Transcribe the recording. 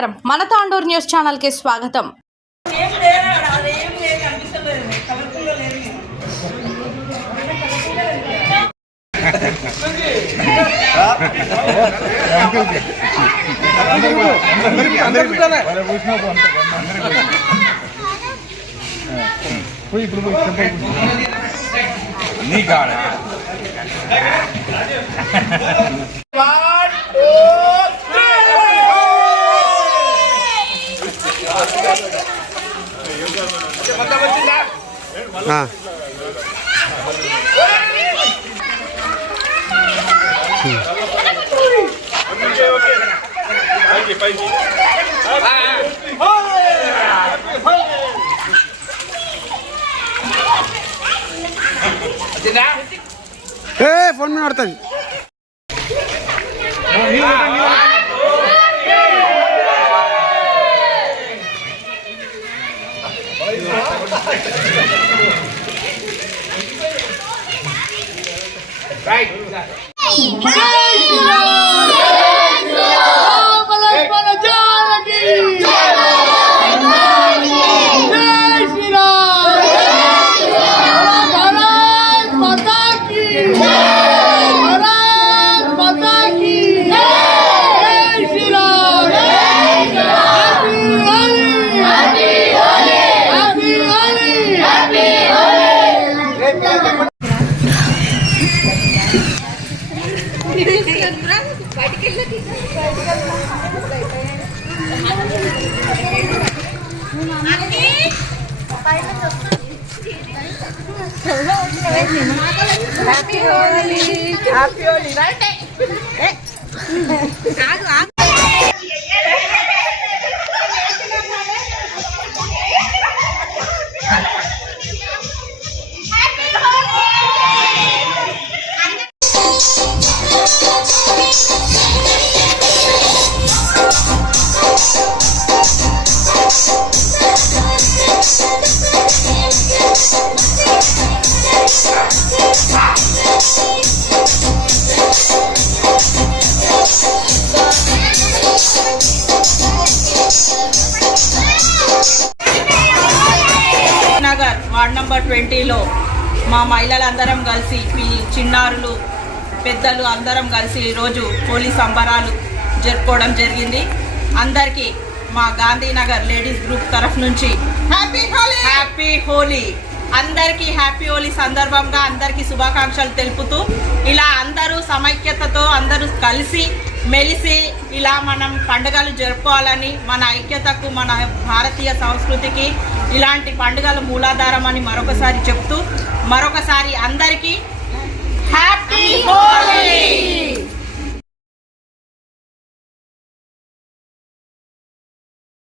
నమస్కారం, మన Tandur news channel కి స్వాగతం. फोन में आड़ता Happy Holi, right? నగర్ వార్డ్ నంబర్ 20లో మా మహిళలందరం కలిసి చిన్నారులు పెద్దలు అందరం కలిసి ఈరోజు హోలీ సంబరాలు జరుపుకోవడం జరిగింది. అందరికీ మా గాంధీనగర్ లేడీస్ గ్రూప్ తరఫు నుంచి హ్యాపీ హోలీ. అందరికీ హ్యాపీ హోలీ సందర్భంగా అందరికీ శుభాకాంక్షలు తెలుపుతూ ఇలా అందరూ సమైక్యతతో అందరూ కలిసి మెలిసి ఇలా మనం పండుగలు జరుపుకోవాలని, మన ఐక్యతకు మన భారతీయ సంస్కృతికి ఇలాంటి పండుగలు మూలాధారం అని మరొకసారి చెప్తూ మరొకసారి అందరికీ హ్యాపీ హోలీ.